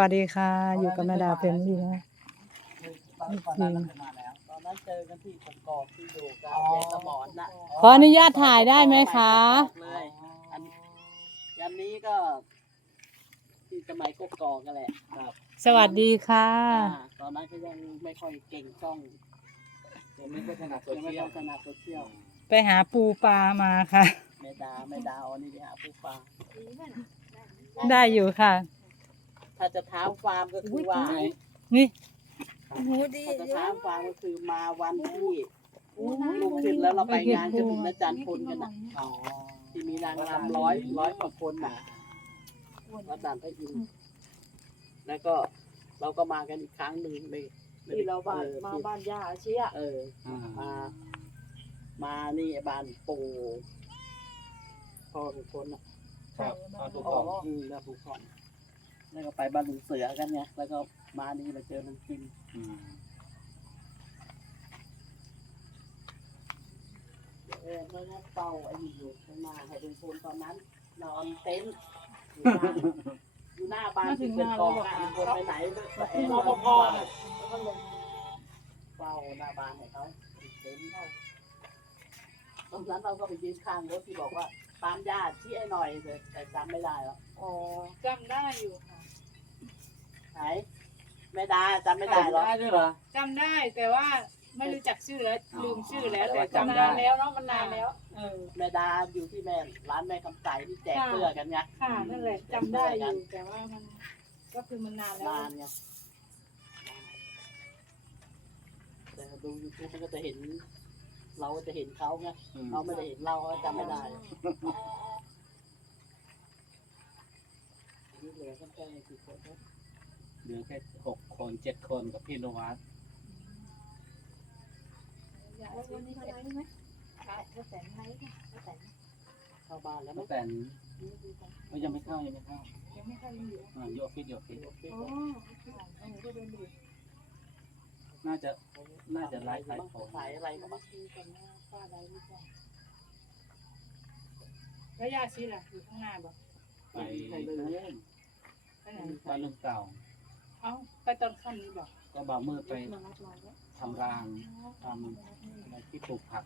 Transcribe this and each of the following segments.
วัสดีค่ะ อยู่กับแม่ดาเฟมลี่นะตอนตอนนั้นเราเคยมาแล้วตอนนั้นเจอกันที่กกอกที่อยู่กลางแยกสมอนน่ะขออนุญาตถ่ายได้ไหมคะเลยอันยันนี้ก็ที่สมัยกกอกกันแหละครับสวัสดีค่ะ อ่าตอนนั้นก็ยังไม่ค่อยเก่งกล้องผมไม่ค่อยถนัดโซยังไม่เชียค่ลอยถนัดโซเชียลไปหาปูปลามาค่ะไม่ดาไม่ดาวอันนี้ไปหาผู้ฟังได้อยู่ค่ะ ถ้าจะเท้าฟาร์มก็คือว่านี่ถ้าจะเท้าฟาร์มก็คือมาวันที่ลุกขึ้นแล้วเราไปงานกระถิ่นอาจารย์พลกันน่ะอ๋อที่มีนางรำร้อยร้อยกว่าคนน่ะวัดด่านพระอินทร์แล้วก็เราก็มากันอีกครั้งหนึ่งเลยที่เราบ้านออมาที่บ้านย่าอาชีอะเอออ่ามา มานี่บ้านปู่พ่อทุกคนอะครับก็ถูกอ๋ต้อองอืมแล้วทุกคน แล้วก็ไปบ้านลุงเสือกันไงแล้วก็มานี่มาเจอลุงจิมอืมเออแล้วก็เป่าไอ้นี่อยู่ข้างหน้าให้ลุงพลตอนนั้นนอนเต็นท์อยู่หน้าอยู่หน้าบ้านที่เป็นกองอะลุงพลไปไหนก็แอบรปภแล้วก็ลงเฝ้าหน้าบ้านให้เขาเต็นท์เขาตอนนั้นเราก็ไปยืนข้างรถที่บอกว่า ตามญาติที่ไอ้หน่อยแต่แต่จำไม่ได้แล้วอ๋อจำได้อยู่ค่ะไหนไม่ได้จำไม่ได้หรอกได้ด้วยเหรอ จำได้แต่ว่าไม่รู้จักชื่อแล้วอ๋อลืมชื่อแล้วแต่แต่ว่าจำจำได้ นานแล้วเนาะมันนานแล้วเออแม่ดาอยู่ที่แม่ร้านแม่คำใสที่แจกเสื้อกันไงค่ะนั่นแหละจำได้อยู่แต่ว่ามันก็คือมันนานแล้ว นานไงแต่ดูยูทูบมันก็จะเห็น เราก็จะเห็นเขาไงอืมเขาไม่ได้เห็นเราก็จำไม่ได้นี่เหลือกันแค่กี่คนนะเหลือแค่หกคนเจ็ดคนกับพี่นวัดวันนี้เขาไลฟ์ไหมค่ะก็แสนไลฟ์ค่ะก็แสนเข้าบ้านแล้วไหมตั้งแต่ก็ยังไม่เข้ายังไม่เข้ายังไม่ค่อยอยู่อ่าโยกฟิตโยกฟิตอ๋อค่ะเออก็เดินดู น่าจะน่าจะไลฟ์ขายของขายอะไรก็มาคุยกันว่าป้าไลฟ์หรือเปล่าแล้วยาชีล่ะอยู่ข้างหน้าบ่ไปไปเลยไปไหนบ้านลุงเก่า เอ้าไปตอนค่ำนี้บอกก็บ่าวมืดไปมารับเราแล้วทำรางทำอะไรที่ปลูกผัก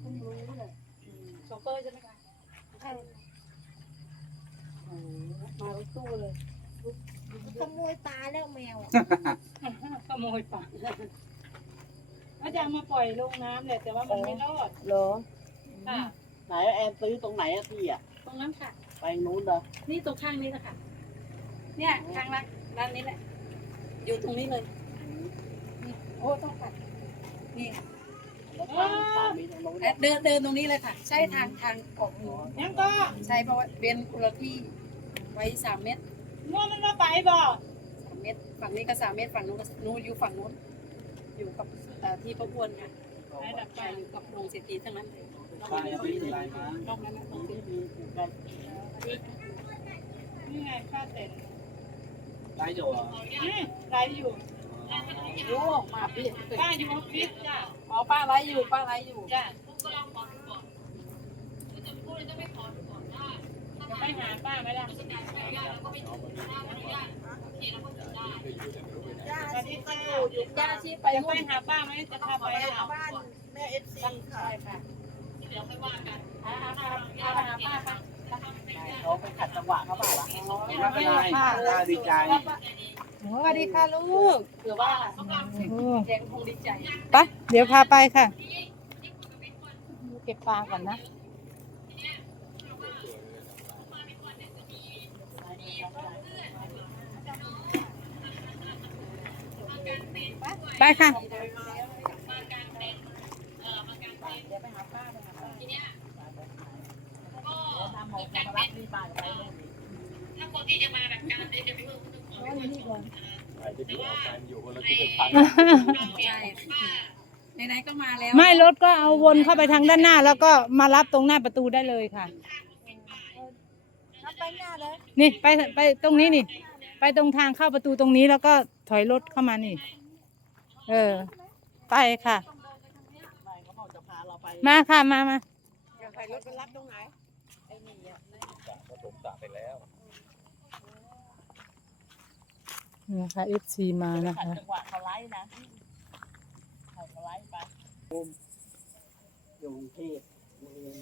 เพิ่งรู้เลยโชเฟอร์ใช่ไหมคะใช่โอ้มารถตู้เลย ขโมยปลาแล้วแมวขโมยปลาอาจารย์มาปล่อยลงน้ำแหละแต่ว่ามันไม่รอดเหรอค่ะ ไหนแอนซื้อตรงไหนอะพี่อะตรงนั้นค่ะ ไปนู้นเหรอนี่ตรงข้างนี้แหละค่ะเนี่ยข้างร้านร้านนี้แหละ อยู่ตรงนี้เลยนี่โอ้ต้องปัดนี่แล้วทางทางมีตรงนู้นเอ่อเดินเดินตรงนี้เลยค่ะ ใช่ทางทางออกหนูยังก็ใช่เพราะว่าเป็นคนละที่ไว้สามเมตร ง่วงมันมาไปบ่สามเมตรฝั่งนี้ก็สามเมตรฝั่งนู้นก็นู้นอยู่ฝั่งนู้นอยู่กับเอ่อที่ประพวนค่ะใช่ดับไฟอยู่กับโรงเศรษฐีทั้งนั้นเลยป้ายังไม่ได้ไลฟ์มานอกนั้นนะตรงที่นี้มีปลูกกันนี่ไงป้าเต็นไลฟ์อยู่เหรอไลฟ์อยู่โอ้มาพี่ป้าอยู่ออฟฟิศจ้ะอ๋อป้าไลฟ์อยู่ป้าไลฟ์อยู่จ้ะจะไปหาป้าไหมล่ะสวัสดีค่ะย่าชีไปจะไปหาป้าไหมจะพาไปหาบ้านแม่เอฟซีค่ะเดี๋ยวไม่ว่ากันหาหาหาหาหาป้าเขาไปขัดจังหวะเขาเปล่าวะไม่เป็นไรป้าดีใจสวัสดีค่ะลูกเผื่อว่าแกงคงดีใจไปเดี๋ยวพาไปค่ะ เก็บปลาก่อนนะ ไปค่ะทำหมกมารับที่บ้านไปเลยไหนๆก็มาแล้วไม่รถก็เอาวนเข้าไปทางด้านหน้า แล้วก็มารับตรงหน้าประตูได้เลยค่ะนับไปหน้าเลยนี่ไปไปตรงนี้นี่ ไปตรงทางเข้าประตูตรงนี้แล้วก็ถอยรถเข้ามานี่ เออ ไปค่ะไม่เขาบอกจะพาเราไปมาค่ะมามาใครรถไปรับตรงไหนผมกะไปแล้วนะคะเอฟซีมานะขัดคะจังหวะเขาไล่นะเขาเขาไล่ไปอยู่กรุงเทพเรียน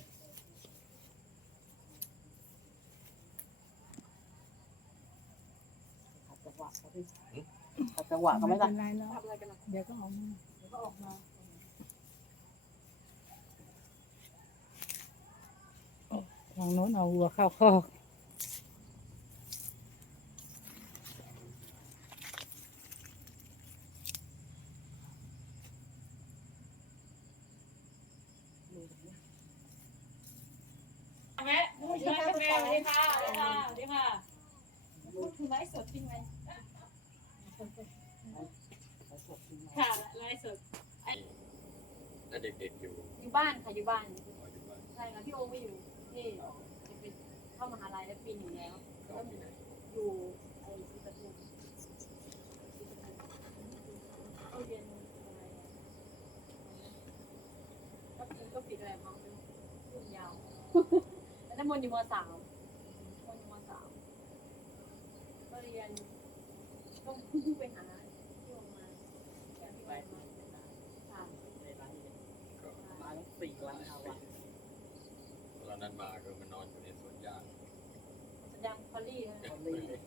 ขัดจังหวะเขาดิขัด จังหวะเขาไม่ไม่ได้เป็นไรแล้วทำอะไรกันล่ะเดี๋ยวก็ออกมาเดี๋ยวก็ออกมาทางโน้นเอาวัวเข้าคอกแม่ดูใช่ไหมแม่สวัสดีค่ะสวัสดีค่ะสวัสดีค่ะพูดถึงไลฟ์สดจริงไหม ค่ะไลฟ์สดถ้าเด็กๆอยู่อยู่บ้านค่ะอยู่บ้าน ขออยู่บ้านใช่ค่ะพี่โอไม่อยู่นี่จะไปเข้ามหาลัยแล้วปีหนึ่งแล้ว เข้าที่ไหนอยู่ไอ้ที่ประตูเข้าเรียนอะไรอะก็ปีก็ปิดอะไรมาเป็นรุ่นยาว แล้วน้ำมนต์อยู่มสามมนต์อยู่มสามก็เรียนต้องเพิ่งไปหาที่โรงงานแกที่ไปมาเป็นหลานค่ะ ในไล่เนี่ย ก็ มาแล้วสี่วันห้าวัน ตอ นนั้นมาก็มานอนอยู่ในสวนยางสัญญาณพอลลี่นะเขาเล่น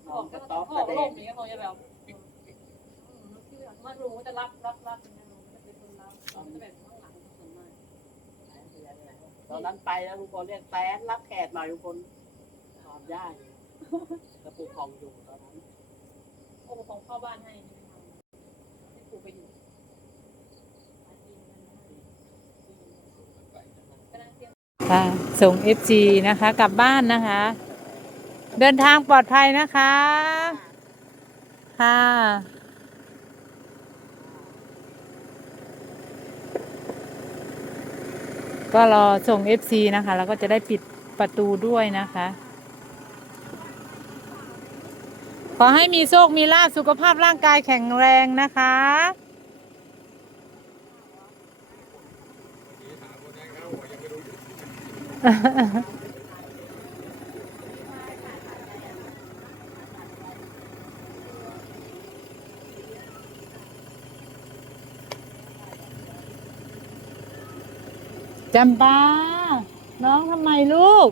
เขาบอกก็เขาบอกลมอย่างเงี้ยเขาจะแบบอืมคือแบบมารู้ว่าจะรับรับรับอย่างเงี้ยรู้ว่าจะเป็นคนรับเราจะแบบข้างหลังส่วนมากตอนนั้นไปแล้วลุงพลเรียกแตนรับแขกหน่อยลุงพลถอนหญ้าอยู่กระปุกทองอยู่ตอนนั้นโอ้ของเข้าบ้านให้ใช่ไหมคะให้ปู่ไปอยู่หลายปีเหมือนกันนะ ส่งกันไปนะ ก็นั่งเตรียม ค่ะส่งเอฟซีนะคะ กลับบ้านนะคะ เดินทางปลอดภัยนะคะ ค่ะ ก็รอส่ง FC นะคะ แล้วก็จะได้ปิดประตูด้วยนะคะ ขอให้มีโชค มีลาภสุขภาพร่างกายแข็งแรงนะคะ จำปาน้องทำไมลูก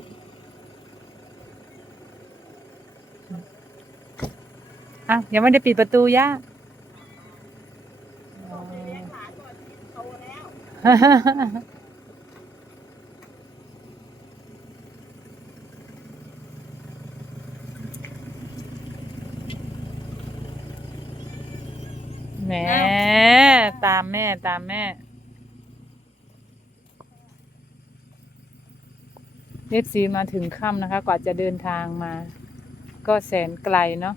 อะ ยังไม่ได้ปิดประตูย่า แหมตามแม่ตามแม่เอฟซีมาถึงค่ำนะคะ กว่าจะเดินทางมา ก็แสนไกลเนาะ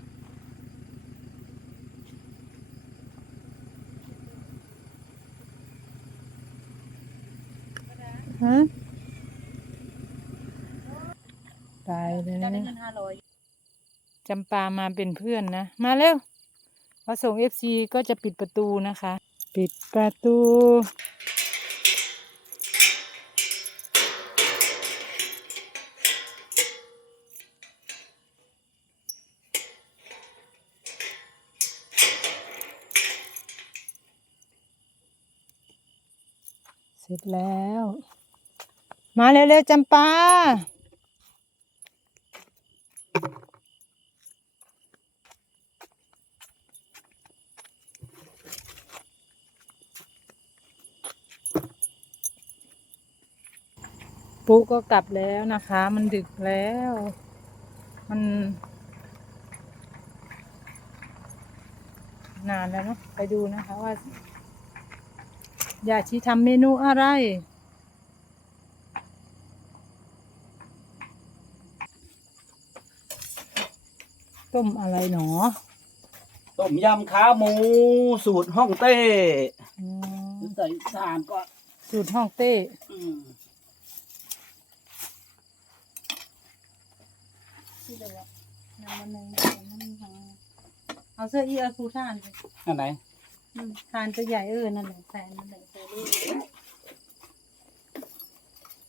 ฮะตายแล้จะได้วเงินห้าร้อยจำปามาเป็นเพื่อนนะ มาเร็ว พอส่งเอฟซีก็จะปิดประตูนะคะ ปิดประตู เสร็จแล้ว มาเร็วๆจำปา ปุ๊ก็กลับแล้วนะคะ มันดึกแล้ว มัน นานแล้วเนาะไปดูนะคะว่า อยากชีทำเมนูอะไร ต้มอะไรหนอ ต้มยำขาหมูสูตรฮ่องเต้อืมใส่สารก่อนสูตรห้องเต้ อืม ที่เดียวอะน้ำมันหนึ่งน้ำมันหนึ่งเอาเสื้ออีเอาคูท่านไปอันไหนอืมทานตัวใหญ่เออนั่นแหละใส่นั่นแหละใส่ลูก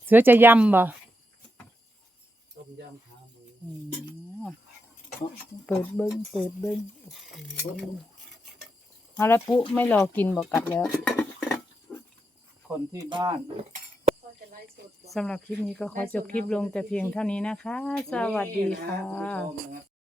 เสือจะยำบ่ต้มยำขาหมูอืมเปิดเบิ้งเปิดเบิ้งเอาละปุ๊ไม่รอกินบอกกลับแล้ว คนที่บ้านก็จะไล่ สำหรับคลิปนี้ก็ขอจบคลิปลงแต่เพียงเท่านี้นะคะ สวัสดีค่ะ ผู้ชมนะครับ